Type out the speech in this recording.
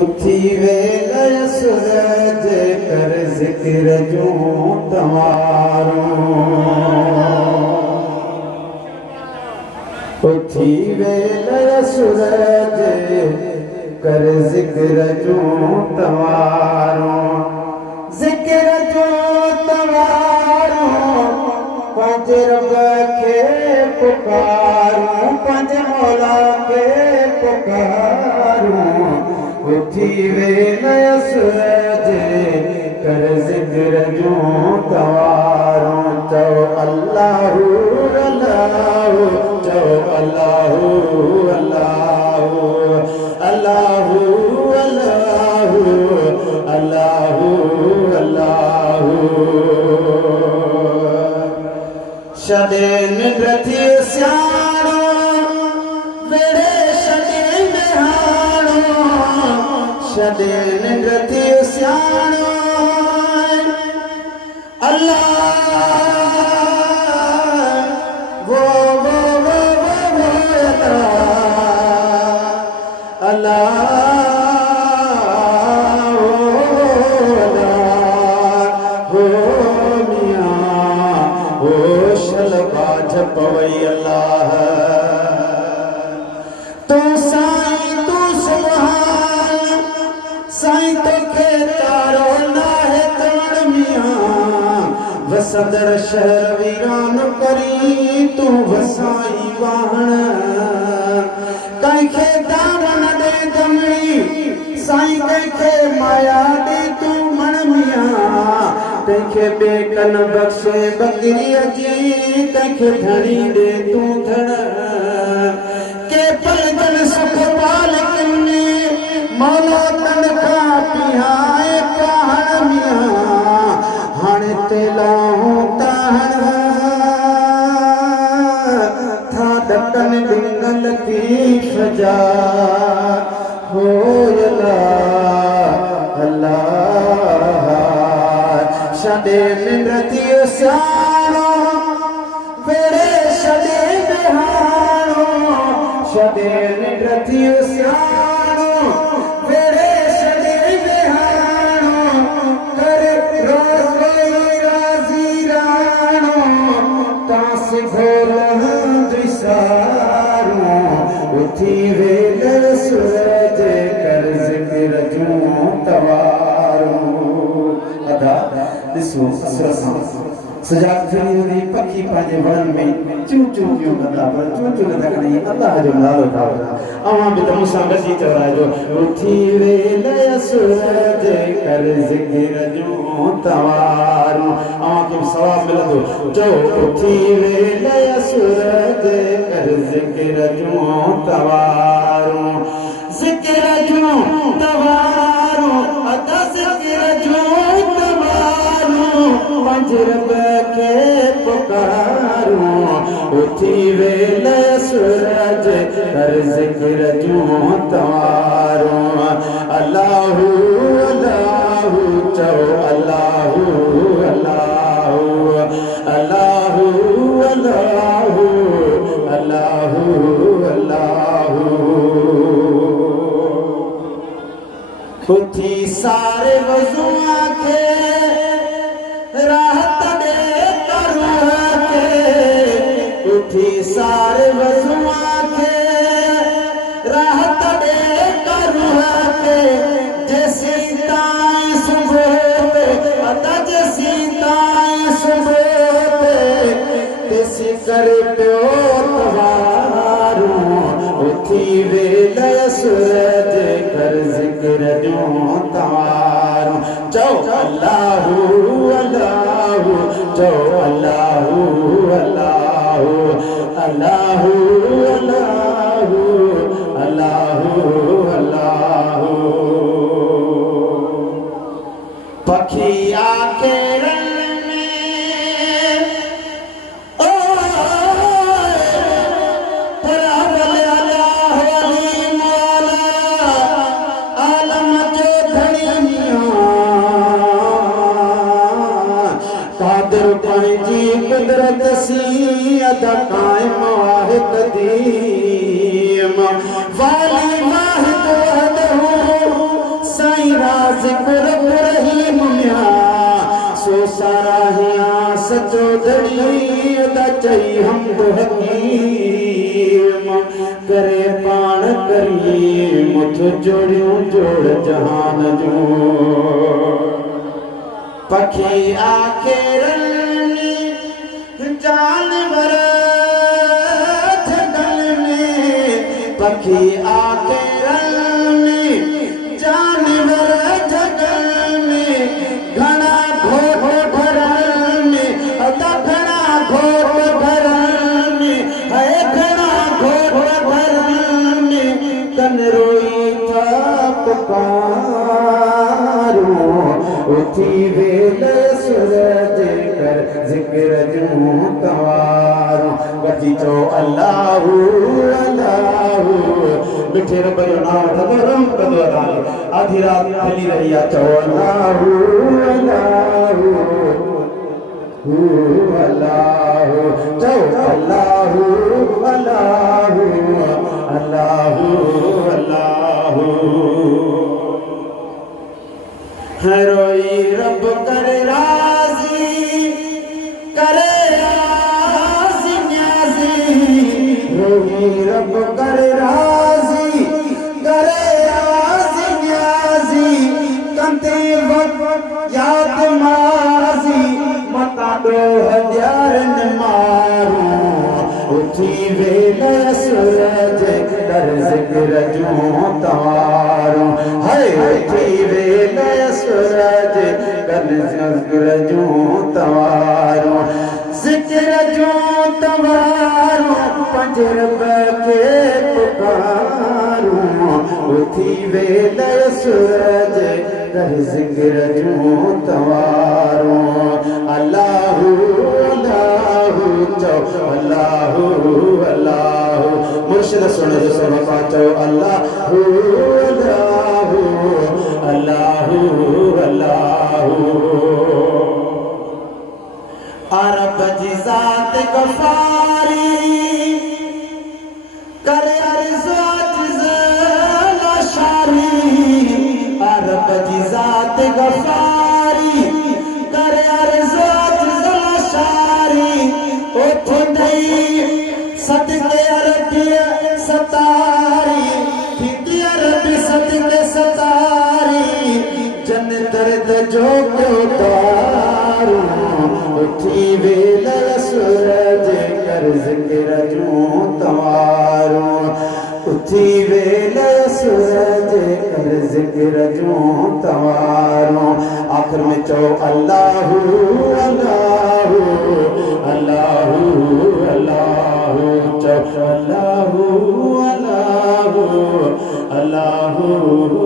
थी वेलय सूरज कर ज़िक्र जूं तवारो उथी वेलय सूरज कर ज़िक्र जूं तवारो ज़िक्र जूं तवारो पंज रब खे पुकारूं पंज मौला खे पुकारूं उथी वेलय सूरज कर ज़िक्र जूं तवारो चओ अल्लाहु अल्लाहु चओ अल्लाहु अल्लाहु अल्लाहु अल्लाहु अल्लाहु अल्लाहु शदे निंड थी सियाणो वेड़े शदे निहाणो शदे निंड थी सियाणो अल्लाह वो अल्लाह हो मियां हो शलबा झपवई अल्लाह तू साईं तू सुभान साईं तोखे तारो नाहे तवण मियां वसदड़ शहर वीरान करी तू वसाई वाहण कंहिंखे दान न ॾे दमड़ी साईं कंहिंखे माया ॾे तू मण मियां कंहिंखे बेकन बख़्शे बकरीअ जी कंहिंखे धणी ॾे तू धण के पलगन सुख पालकन में मौला तन खां पिहाए पाहण मियां हाणे तेलाऊं ताहण था ॾकन डिंगल तीफ जा हो अल्लाह शदे निंड थी सियाणो वेड़े शदे निहाणो शदे निंड थी सियाणो वेड़े शदे निहाणो कर रोज़ राज़ी राणो तास घोल दिसारो उथी वेलय सूरज कर ज़िक्र जूं तवारो अदा ॾिसो असुर सां सजाद थियणी हुई पखी पंहिंजे वण में चूं चूं पियूं कंदा पर चूं चूं नथा कनि अल्लाह जो नालो था वठनि अवां बि त मूंसां गॾिजी चवराइजो उथी वेलय सूरज कर ज़िक्र जूं तवारो अवां खे सवाब मिलंदो चओ उथी वेलय सूरज कर ज़िक्र जूं तवारो ज़िक्र जूं तवारो अदा ज़िक्र जूं तवारो पंज रब खे पुकारूं उथी वेलय सूरज कर ज़िक्र जूं तवारो अल्लाहु अल्लाहु चओ अल्लाहु अल्लाहु अल्लाहु अल्लाहु अल्लाहु अल्लाहु उथी सारे वज़ूअ खे राहत ॾे करूअ खे उथी सारे वज़ूअ खे राहत ॾे करूअ खे जेसीं ताईं सुबुह ते अदा जेसीं ताईं सुबुह ते तेसीं करे पियो तवारूं उथी वेलय सूरज कर ज़िक्र जूं तवारो चओ अल्लाहु अल्लाहु चओ अल्लाहु अल्लाहु अल्लाहु अल्लाहु अल्लाहु अल्लाहु पखी आके कुदरत सी अदा कायम आहे कदीम वाली वाहिद वहदहू जिक्र रहीम मिया सो सारा हिया सचो दड़ी दा चई हम तो हकीम करे पाण करीम मुथ जोड़ियों जोड़ जहान जो पखी आखे रनी जानवर जंगल में पखी आखे रनी जानवर जंगल में घना घोट भरन में घना घोट भरन में है घना घोट भरन में कन रोई था पुकारो उठी वेले सूरज कर जिक्र जूं तवारो गजी चो अल्लाहु अल्लाहु मिठे रब जो नाम तबरम कदो दाल आधी रात हली रही चो अल्लाहु अल्लाहु अल्लाहु चो अल्लाहु अल्लाहु अल्लाहु अल्लाहु रोई रब करे राजी करे राजी न्याजी रोई रब करे राजी करे राजी न्याजी कंते वक्त याद माजी मता दो हज़ार मारू उठी वेले सूरज कर जिक्र जूं तवारो है उठी वेले सूरज कर जिक्र जूं तवारो जिक्र जूं तवारो पंज रब के पुकारो उठी वेले सूरज कर जिक्र जूं तवारो अल्लाहु अल्लाहु चो अल्लाहु अल्लाहु मुर्शिद सुन जो सब पाचो अल्लाहु अल्लाहु अल्लाहु अल्लाहु अरब जी जात गफारी करे अर्ज़ो शारी अरब जी जात गफारी करे अर्ज़ो शारी उठ दई सदके अरबी सतारी थी अरबी सदके सतारी जन दर्द जो क्यों तारू उठी वेले सूरज कर जिक्र जूं तवारो उठी वेले सूरज कर जिक्र जूं तवारो आखिर में चो अल्लाहु अल्लाहु अल्लाहु अल्लाहु चो अल्लाहु अल्लाहु अल्लाहु